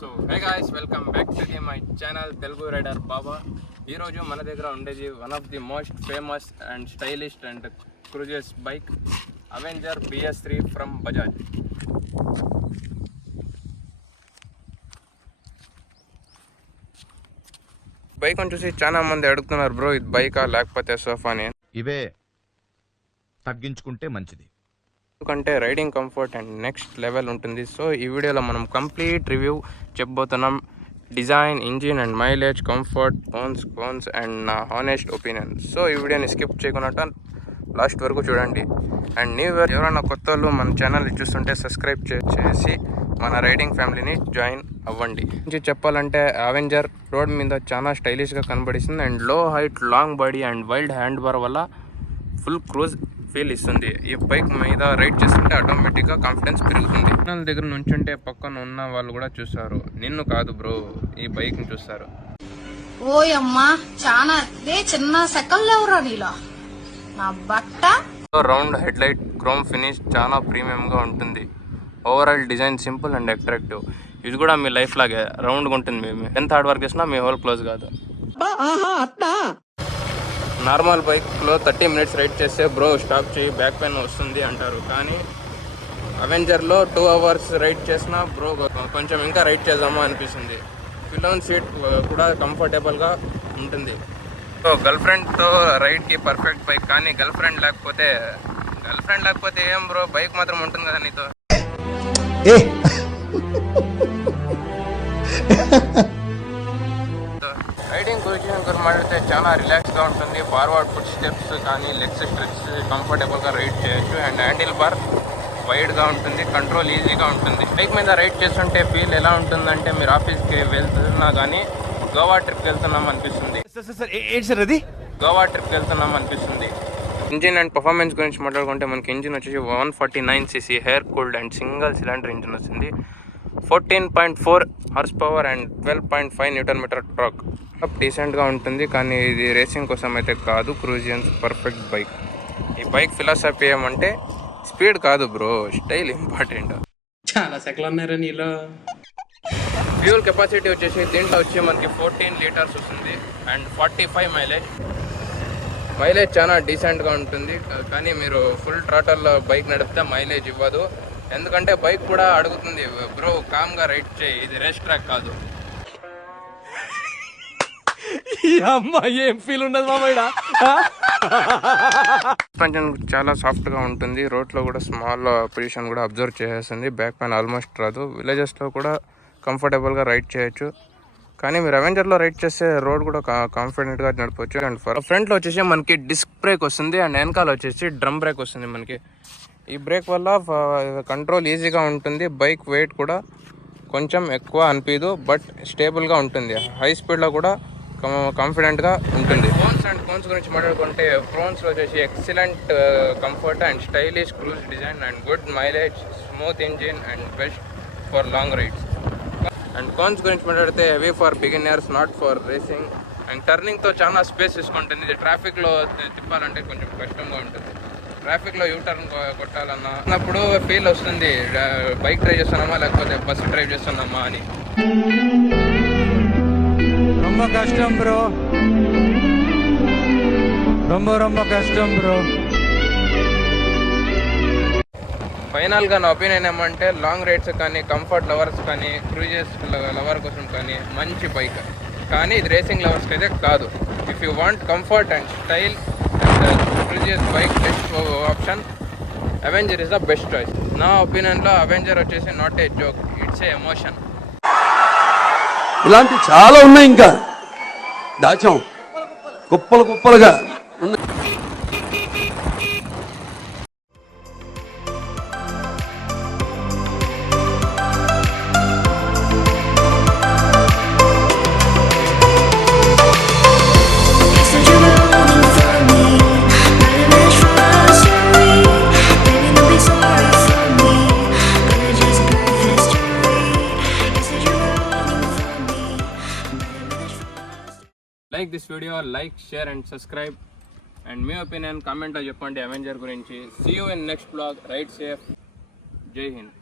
So hey guys, welcome back to my channel Telugu Rider Baba. ఈరోజు మన దగ్గర ఉండేది one of the most famous and stylish and cruisers bike Avenger BS3 from Bajaj. Bike అని చూసి చాలా మంది అడుగుతున్నారు, బ్రో ఇది బైకా లేకపోతే సోఫా అని. ఇవే తగ్గించుకుంటే మంచిది, ఎందుకంటే riding comfort and next level ఉంటుంది. సో ఈ వీడియోలో మనం కంప్లీట్ రివ్యూ చెప్పబోతున్నాం. Design, engine and mileage, comfort, cons and నా హానెస్ట్ ఒపీనియన్. సో ఈ వీడియోని స్కిప్ చేయకుండా లాస్ట్ వరకు చూడండి. అండ్ న్యూ ఇయర్ ఎవరైనా కొత్త వాళ్ళు మన ఛానల్ని చూస్తుంటే సబ్స్క్రైబ్ చేసి మన రైడింగ్ ఫ్యామిలీని జాయిన్ అవ్వండి. చెప్పాలంటే అవెంజర్ రోడ్ మీద చాలా స్టైలిష్గా కనబడిస్తుంది అండ్ లో height, long body and wild hand bar వల్ల ఫుల్ క్రూజ్ ఫీల్ ఇస్తుంది. ఈ బైక్ మీద రైడ్ చేస్తుంటే ఆటోమేటిక్గా కాన్ఫిడెన్స్ పెరుగుతుంది. వాళ్ళ దగ్గర నుంచుంటే పక్కన ఉన్న వాళ్ళు కూడా చూస్తారు, నిన్ను కాదు బ్రో ఈ బైక్ని చూస్తారు. ఓయమ్మా చాలా చిన్న సెకండ్ ఎవరా నీలో నా బట్ట. Round head light, chrome finish చాలా ప్రీమియంగా ఉంటుంది. Overall design simple and attractive. ఇది కూడా మీ లైఫ్ లాగే రౌండ్గా ఉంటుంది. మేము ఎంత హార్డ్ వర్క్ చేసినా మీ హోల్ క్లోజ్ కాదు. నార్మల్ బైక్లో 30 minutes రైడ్ చేస్తే బ్రో స్టాప్ చేయి బ్యాక్ పెయిన్ వస్తుంది అంటారు, కానీ అవెంజర్లో 2 hours రైడ్ చేసినా బ్రో కొంచెం ఇంకా రైడ్ చేద్దామా అనిపిస్తుంది. పిలోన్ సీట్ కూడా కంఫర్టబుల్గా ఉంటుంది. సో గర్ల్ ఫ్రెండ్తో రైడ్కి పర్ఫెక్ట్ బైక్. కానీ గర్ల్ ఫ్రెండ్ లేకపోతే ఏం బ్రో, బైక్ మాత్రం ఉంటుంది కదా నీతో. రైడింగ్ గురించి మాట్లాడితే చాలా రిలాక్స్గా ఉంటుంది. ఫార్వర్డ్ ఫుట్ స్టెప్స్ కానీ లెగ్స్ స్ట్రెచ్ కంఫర్టబుల్గా రైడ్ చేయొచ్చు. అండ్ హ్యాండిల్ బార్ వైడ్గా ఉంటుంది, కంట్రోల్ ఈజీగా ఉంటుంది. బైక్ మీద రైడ్ చేస్తుంటే ఫీల్ ఎలా ఉంటుందంటే మీరు ఆఫీస్కి వెళ్తున్నా కానీ గోవా ట్రిప్కి వెళ్తున్నాం అనిపిస్తుంది. ఇంజిన్ అండ్ పర్ఫార్మెన్స్ గురించి మాట్లాడుకుంటే మనకి ఇంజిన్ వచ్చేసి 149cc hair cooled and single cylinder engine వస్తుంది. 14.4 horsepower అండ్ 12.5 Nm టార్క్. డీసెంట్గా ఉంటుంది, కానీ ఇది రేసింగ్ కోసం అయితే కాదు, క్రూజియన్స్ పర్ఫెక్ట్ బైక్. ఈ బైక్ ఫిలాసఫీ ఏమంటే స్పీడ్ కాదు బ్రో, స్టైల్ ఇంపార్టెంట్. చాలా సెకలు ఉన్నారా నీలో. ఫ్యూల్ కెపాసిటీ వచ్చేసి దీంట్లో వచ్చి మనకి 14 liters వస్తుంది అండ్ 45 మైలేజ్ చాలా డీసెంట్గా ఉంటుంది. కానీ మీరు ఫుల్ థ్రాటల్లో బైక్ నడిపితే మైలేజ్ ఇవ్వదు, ఎందుకంటే బైక్ కూడా అడుగుతుంది బ్రో కామ్గా రైడ్ చేయి, ఇది రేస్ ట్రాక్ కాదు. ఏం ఫీల్ ఉండదు మామయ్య. సస్పెన్షన్ చాలా సాఫ్ట్గా ఉంటుంది. రోడ్లో కూడా స్మాల్ పొజిషన్ కూడా అబ్జర్వ్ చేసేస్తుంది. బ్యాక్ పెయిన్ ఆల్మోస్ట్ రాదు. విలేజెస్లో కూడా కంఫర్టబుల్గా రైడ్ చేయొచ్చు. కానీ మీరు అవెంజర్లో రైడ్ చేస్తే రోడ్ కూడా కాన్ఫిడెంట్గా నడపవచ్చు. అండ్ ఫ్రంట్లో వచ్చేసి మనకి డిస్క్ బ్రేక్ వస్తుంది అండ్ వెనకాల వచ్చేసి డ్రమ్ బ్రేక్ వస్తుంది మనకి. ఈ బ్రేక్ వల్ల కంట్రోల్ ఈజీగా ఉంటుంది. బైక్ వెయిట్ కూడా కొంచెం ఎక్కువ అనిపించదు, బట్ స్టేబుల్గా ఉంటుంది. హై స్పీడ్లో కూడా కాన్ఫిడెంట్గా ఉంటుంది. కోన్స్ గురించి మాట్లాడుకుంటే ప్రోన్స్లో వచ్చేసి excellent comfort and stylish cruise design and good mileage, smooth engine and best for long rides. And cons గురించి మాట్లాడితే heavy for beginners, not for racing. And టర్నింగ్తో చాలా స్పేస్ తీసుకుంటుంది. ఇది ట్రాఫిక్లో తిప్పాలంటే కొంచెం కష్టంగా ఉంటుంది. ట్రాఫిక్లో యూటర్న్ కొట్టాలన్నప్పుడు ఫీల్ వస్తుంది, బైక్ డ్రైవ్ చేస్తున్నామా లేకపోతే బస్సు డ్రైవ్ చేస్తున్నామా అని. ரொம்ப கஷ்டம் ப்ரோ, ரொம்ப కష్టం బ్రో. ఫైనల్గా నా ఒపీనియన్ ఏమంటే లాంగ్ రైడ్స్ కానీ, కంఫర్ట్ లవర్స్ కానీ, క్రూజెస్ లవర్ కోసం కానీ మంచి బైక్. కానీ ఇది రేసింగ్ లవర్స్కి అయితే కాదు. If you want comfort and style and cruises bike, best option Avenger is the best choice. నా ఒపీనియన్లో అవెంజర్ వచ్చేసి not a joke, it's an emotion. ఇలాంటి చాలా ఉన్నాయి, ఇంకా దాచాం కుప్పలుగా ఉన్నాయి. Like this video, like, share and subscribe. And మీ ఒపీనియన్ కామెంట్లో చెప్పండి అవెంజర్ గురించి. See you in next blog. Ride safe. జై హింద్.